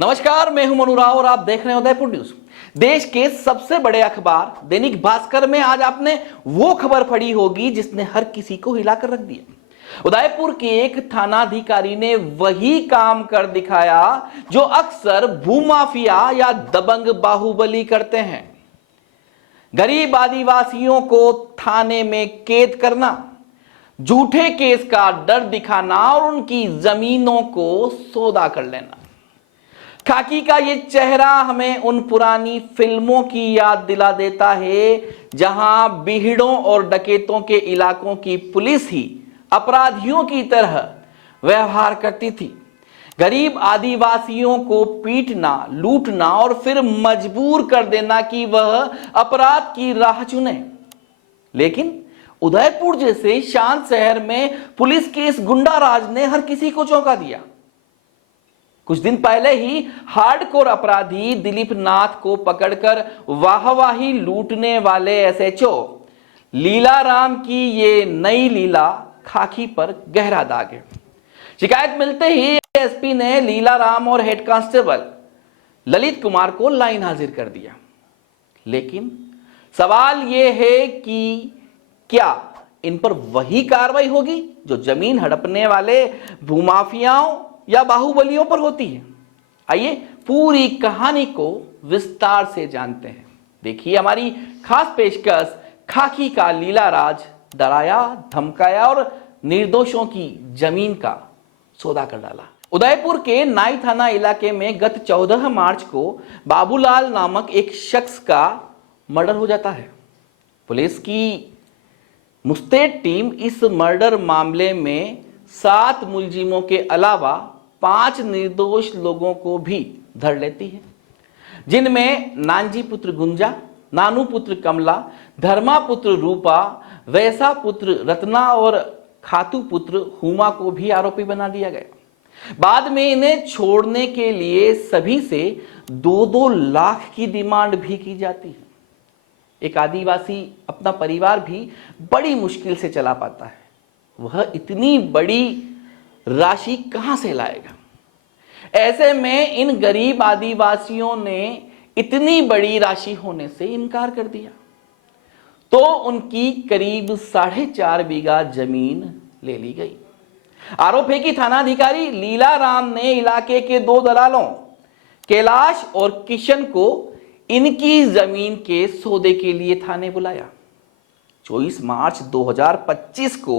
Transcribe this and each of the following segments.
नमस्कार, मैं हूं मनु राव और आप देख रहे हैं उदयपुर न्यूज। देश के सबसे बड़े अखबार दैनिक भास्कर में आज आपने वो खबर पढ़ी होगी जिसने हर किसी को हिलाकर रख दिया। उदयपुर के एक थानाधिकारी ने वही काम कर दिखाया जो अक्सर भूमाफिया या दबंग बाहुबली करते हैं। गरीब आदिवासियों को थाने में कैद करना, झूठे केस का डर दिखाना और उनकी जमीनों को सौदा कर लेना। खाकी का ये चेहरा हमें उन पुरानी फिल्मों की याद दिला देता है जहां बीहड़ों और डकैतों के इलाकों की पुलिस ही अपराधियों की तरह व्यवहार करती थी। गरीब आदिवासियों को पीटना, लूटना और फिर मजबूर कर देना कि वह अपराध की राह चुने। लेकिन उदयपुर जैसे शांत शहर में पुलिस के इस गुंडा राज ने हर किसी को चौंका दिया। कुछ दिन पहले ही हार्डकोर अपराधी दिलीप नाथ को पकड़कर वाहवाही लूटने वाले एसएचओ लीलाराम की ये नई लीला खाकी पर गहरा दाग है। शिकायत मिलते ही एसपी ने लीलाराम और हेड कांस्टेबल ललित कुमार को लाइन हाजिर कर दिया। लेकिन सवाल यह है कि क्या इन पर वही कार्रवाई होगी जो जमीन हड़पने वाले भूमाफियाओं या बाहुबलियों पर होती है? आइए पूरी कहानी को विस्तार से जानते हैं। देखिए हमारी खास पेशकश खाकी का लीला राज, डराया, धमकाया और निर्दोषों की जमीन का सौदा कर डाला। उदयपुर के नाई थाना इलाके में गत 14 मार्च को बाबूलाल नामक एक शख्स का मर्डर हो जाता है। पुलिस की मुस्तैद टीम इस मर्डर मामले में 7 मुलजिमों के अलावा 5 निर्दोष लोगों को भी धर लेती है, जिनमें नानजी पुत्र गुंजा, नानू पुत्र कमला, धर्मा पुत्र रूपा, वैसा पुत्र रत्ना और खातू पुत्र हुमा को भी आरोपी बना दिया गया। बाद में इन्हें छोड़ने के लिए सभी से 2-2 लाख की डिमांड भी की जाती है। एक आदिवासी अपना परिवार भी बड़ी मुश्किल से चला पाता है, वह इतनी बड़ी राशि कहां से लाएगा? ऐसे में इन गरीब आदिवासियों ने इतनी बड़ी राशि होने से इनकार कर दिया, तो उनकी करीब 4.5 बीघा जमीन ले ली गई। आरोप है कि थानाधिकारी लीलाराम ने इलाके के 2 दलालों कैलाश और किशन को इनकी जमीन के सौदे के लिए थाने बुलाया। 24 मार्च 2025 को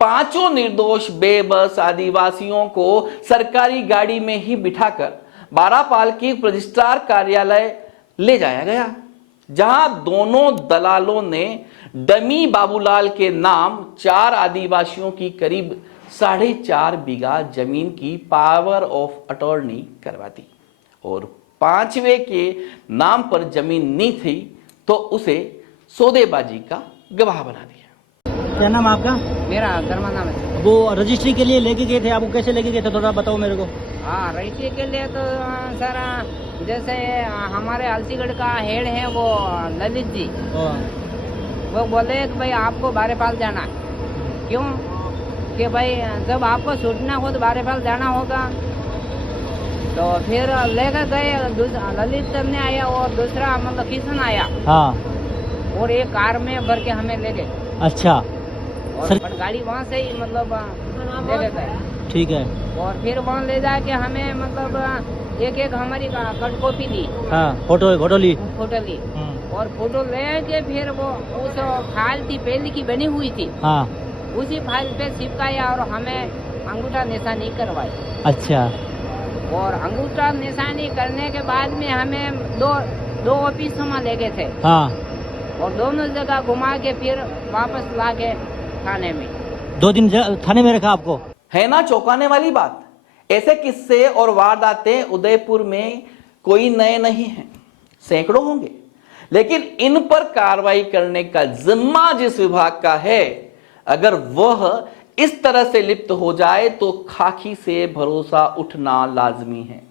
5 निर्दोष बेबस आदिवासियों को सरकारी गाड़ी में ही बिठाकर बारापाल के रजिस्ट्रार कार्यालय ले जाया गया, जहां दोनों दलालों ने डमी बाबूलाल के नाम 4 आदिवासियों की करीब 4.5 बीघा जमीन की पावर ऑफ अटॉर्नी करवा दी और 5वें के नाम पर जमीन नहीं थी तो उसे सौदेबाजी का गवाह बना दिया। क्या नाम आपका? मेरा धर्मा नाम है। वो रजिस्ट्री के लिए लेके गए थे, आपको कैसे लेके गए थे थोड़ा बताओ मेरे को। हाँ, रजिस्ट्री के लिए तो सर जैसे हमारे अलसीगढ़ का हेड है वो ललित जी, वो बोले कि भाई आपको बारेपाल जाना है। क्यों? कि भाई जब आपको छूटना हो तो बारेपाल जाना होगा। तो फिर लेकर गए, ललित सर ने आया और दूसरा मतलब किशन आया। हाँ। और एक कार में भर के हमें ले गए। अच्छा। और गाड़ी वहाँ से ही मतलब ले गए। ठीक है। और फिर वहाँ ले जाके हमें मतलब एक हमारी कट कॉपी ली। हाँ, फोटो ली। और फोटो लेके फिर वो उस फाइल थी पहले की बनी हुई थी। हाँ। उसी फाइल पे चिपकाया और हमें अंगूठा निशानी करवाई। अच्छा। और अंगूठा निशानी करने के बाद में हमें दो ऑफिस में ले गए थे। हाँ। और दोनों जगह घुमा के फिर वापस ला के थाने में 2 दिन थाने में रखा आपको। है ना चौंकाने वाली बात? ऐसे किस्से और वारदातें उदयपुर में कोई नए नहीं हैं, सैकड़ों होंगे। लेकिन इन पर कार्रवाई करने का जिम्मा जिस विभाग का है, अगर वह इस तरह से लिप्त हो जाए तो खाकी से भरोसा उठना लाजमी है।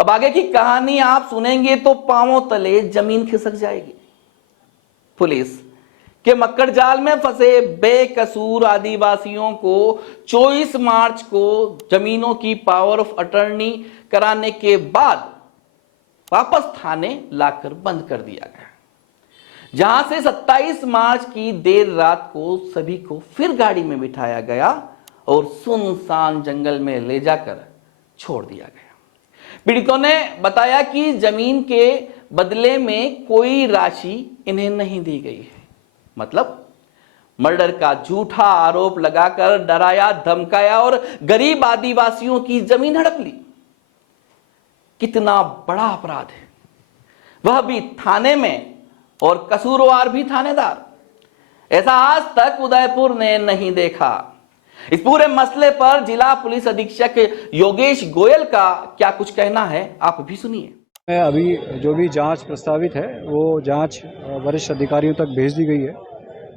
अब आगे की कहानी आप सुनेंगे तो पांवों तले जमीन खिसक जाएगी। पुलिस कि मक्कड़ जाल में फंसे बेकसूर आदिवासियों को 24 मार्च को जमीनों की पावर ऑफ अटर्नी कराने के बाद वापस थाने लाकर बंद कर दिया गया, जहां से 27 मार्च की देर रात को सभी को फिर गाड़ी में बिठाया गया और सुनसान जंगल में ले जाकर छोड़ दिया गया। पीड़ितों ने बताया कि जमीन के बदले में कोई राशि इन्हें नहीं दी गई है, मतलब मर्डर का झूठा आरोप लगाकर डराया धमकाया और गरीब आदिवासियों की जमीन हड़प ली। कितना बड़ा अपराध है, वह भी थाने में, और कसूरवार भी थानेदार। ऐसा आज तक उदयपुर ने नहीं देखा। इस पूरे मसले पर जिला पुलिस अधीक्षक योगेश गोयल का क्या कुछ कहना है, आप भी सुनिए। अभी जो भी जांच प्रस्तावित है वो जांच वरिष्ठ अधिकारियों तक भेज दी गई है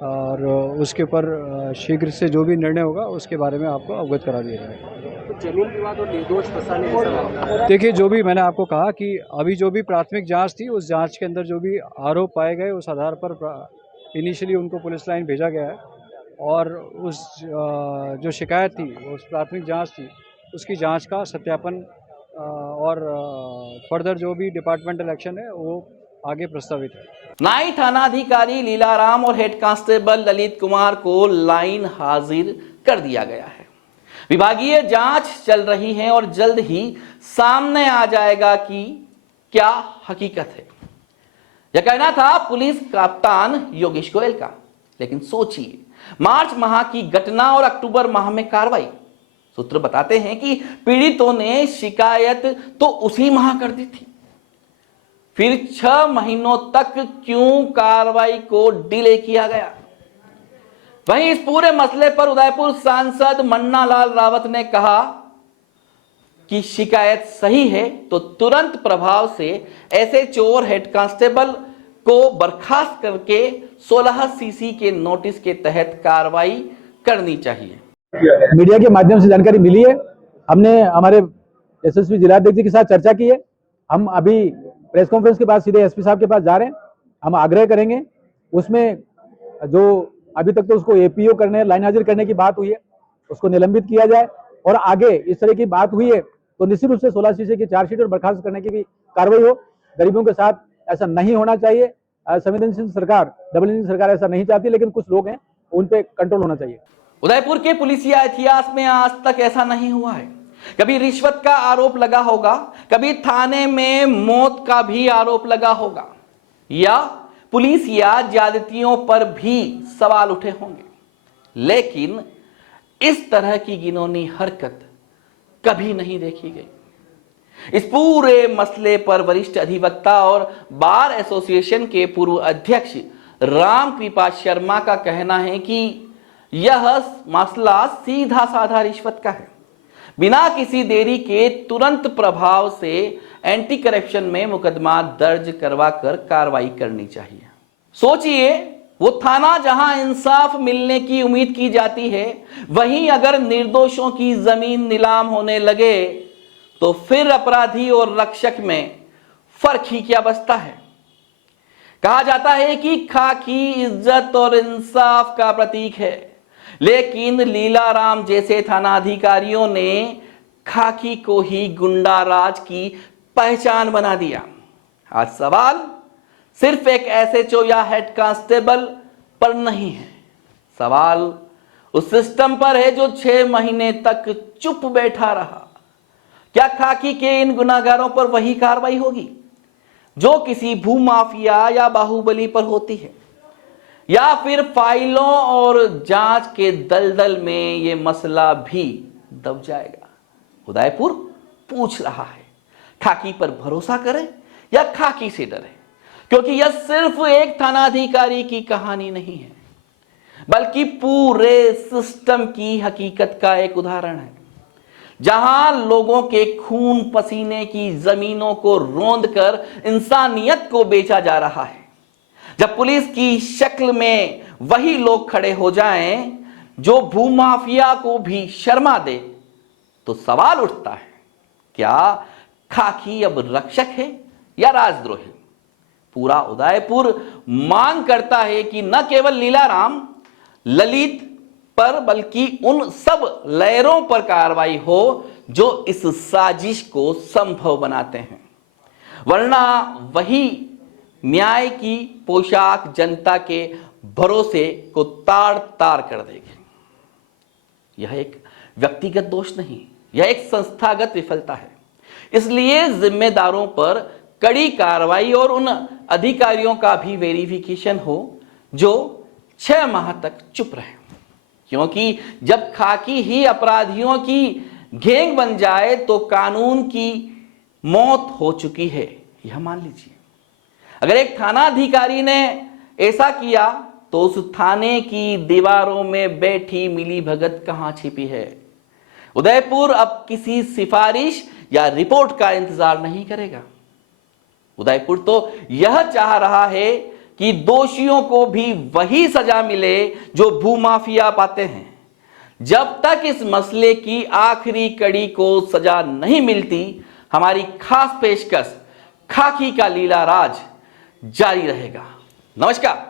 और उसके ऊपर शीघ्र से जो भी निर्णय होगा उसके बारे में आपको अवगत करा दिया जाएगा। तो जमीन विवाद और निर्दोष फंसाने, देखिए, जो भी मैंने आपको कहा कि अभी जो भी प्राथमिक जांच थी उस जांच के अंदर जो भी आरोप पाए गए उस आधार पर इनिशियली उनको पुलिस लाइन भेजा गया है और उस जो शिकायत थी उस प्राथमिक जांच थी उसकी जांच का सत्यापन और फर्दर जो भी डिपार्टमेंटल एक्शन है वो आगे प्रस्तावित है। नाई थानाधिकारी लीलाराम और हेड कांस्टेबल ललित कुमार को लाइन हाजिर कर दिया गया है। विभागीय जांच चल रही है और जल्द ही सामने आ जाएगा कि क्या हकीकत है। यह कहना था पुलिस कप्तान योगेश गोयल का। लेकिन सोचिए, मार्च माह की घटना और अक्टूबर माह में कार्रवाई। सूत्र बताते हैं कि पीड़ितों ने शिकायत तो उसी माह कर दी थी, फिर 6 महीनों तक क्यों कार्रवाई को डिले किया गया। वहीं इस पूरे मसले पर उदयपुर सांसद मन्ना लाल रावत ने कहा कि शिकायत सही है तो तुरंत प्रभाव से ऐसे चोर हेड कांस्टेबल को बर्खास्त करके 16 सीसी के नोटिस के तहत कार्रवाई करनी चाहिए। मीडिया के माध्यम से जानकारी मिली है। हमने हमारे एसएसपी जिलाध्यक्ष जी के साथ चर्चा की है। हम अभी प्रेस कॉन्फ्रेंस के बाद सीधे एसपी साहब के पास जा रहे हैं। हम आग्रह करेंगे उसमें जो अभी तक तो उसको एपीओ करने, लाइन हाजिर करने की बात हुई है, उसको निलंबित किया जाए और आगे इस तरह की बात हुई है तो निश्चित रूप से 16 सीसी की चार्जशीट और बर्खास्त करने की भी कार्रवाई हो। गरीबों के साथ ऐसा नहीं होना चाहिए। संवेदनशील सरकार, डबल इंजन सरकार ऐसा नहीं चाहती, लेकिन कुछ लोग हैं उन पे कंट्रोल होना चाहिए। उदयपुर के पुलिसिया इतिहास में आज तक ऐसा नहीं हुआ है। कभी रिश्वत का आरोप लगा होगा, कभी थाने में मौत का भी आरोप लगा होगा, या पुलिस या ज्यादतियों पर भी सवाल उठे होंगे, लेकिन इस तरह की घिनौनी हरकत कभी नहीं देखी गई। इस पूरे मसले पर वरिष्ठ अधिवक्ता और बार एसोसिएशन के पूर्व अध्यक्ष राम कृपा शर्मा का कहना है कि यह मसला सीधा साधा रिश्वत का है। बिना किसी देरी के तुरंत प्रभाव से एंटी करप्शन में मुकदमा दर्ज करवाकर कार्रवाई करनी चाहिए। सोचिए, वो थाना जहां इंसाफ मिलने की उम्मीद की जाती है, वहीं अगर निर्दोषों की जमीन नीलाम होने लगे तो फिर अपराधी और रक्षक में फर्क ही क्या बचता है। कहा जाता है कि खाकी इज्जत और इंसाफ का प्रतीक है, लेकिन लीलाराम जैसे थानाधिकारियों ने खाकी को ही गुंडा राज की पहचान बना दिया। आज सवाल सिर्फ एक एसएचओ या हेड कांस्टेबल पर नहीं है, सवाल उस सिस्टम पर है जो 6 महीने तक चुप बैठा रहा। क्या खाकी के इन गुनाहगारों पर वही कार्रवाई होगी जो किसी भूमाफिया या बाहुबली पर होती है, या फिर फाइलों और जांच के दलदल में यह मसला भी दब जाएगा? उदयपुर पूछ रहा है, खाकी पर भरोसा करें या खाकी से डरे? क्योंकि यह सिर्फ एक थानाधिकारी की कहानी नहीं है, बल्कि पूरे सिस्टम की हकीकत का एक उदाहरण है, जहां लोगों के खून पसीने की जमीनों को रौंदकर इंसानियत को बेचा जा रहा है। जब पुलिस की शक्ल में वही लोग खड़े हो जाएं जो भूमाफिया को भी शर्मा दे, तो सवाल उठता है, क्या खाकी अब रक्षक है या राजद्रोही? पूरा उदयपुर मांग करता है कि न केवल लीलाराम ललित पर बल्कि उन सब लहरों पर कार्रवाई हो जो इस साजिश को संभव बनाते हैं, वरना वही न्याय की पोशाक जनता के भरोसे को ताड़ ताड़ कर देगी। यह एक व्यक्तिगत दोष नहीं, यह एक संस्थागत विफलता है। इसलिए जिम्मेदारों पर कड़ी कार्रवाई और उन अधिकारियों का भी वेरिफिकेशन हो जो 6 माह तक चुप रहे, क्योंकि जब खाकी ही अपराधियों की गैंग बन जाए तो कानून की मौत हो चुकी है, यह मान लीजिए। अगर एक थाना अधिकारी ने ऐसा किया तो उस थाने की दीवारों में बैठी मिली भगत कहां छिपी है? उदयपुर अब किसी सिफारिश या रिपोर्ट का इंतजार नहीं करेगा। उदयपुर तो यह चाह रहा है कि दोषियों को भी वही सजा मिले जो भूमाफिया पाते हैं। जब तक इस मसले की आखिरी कड़ी को सजा नहीं मिलती, हमारी खास पेशकश खाकी का लीला राज जारी रहेगा। नमस्कार।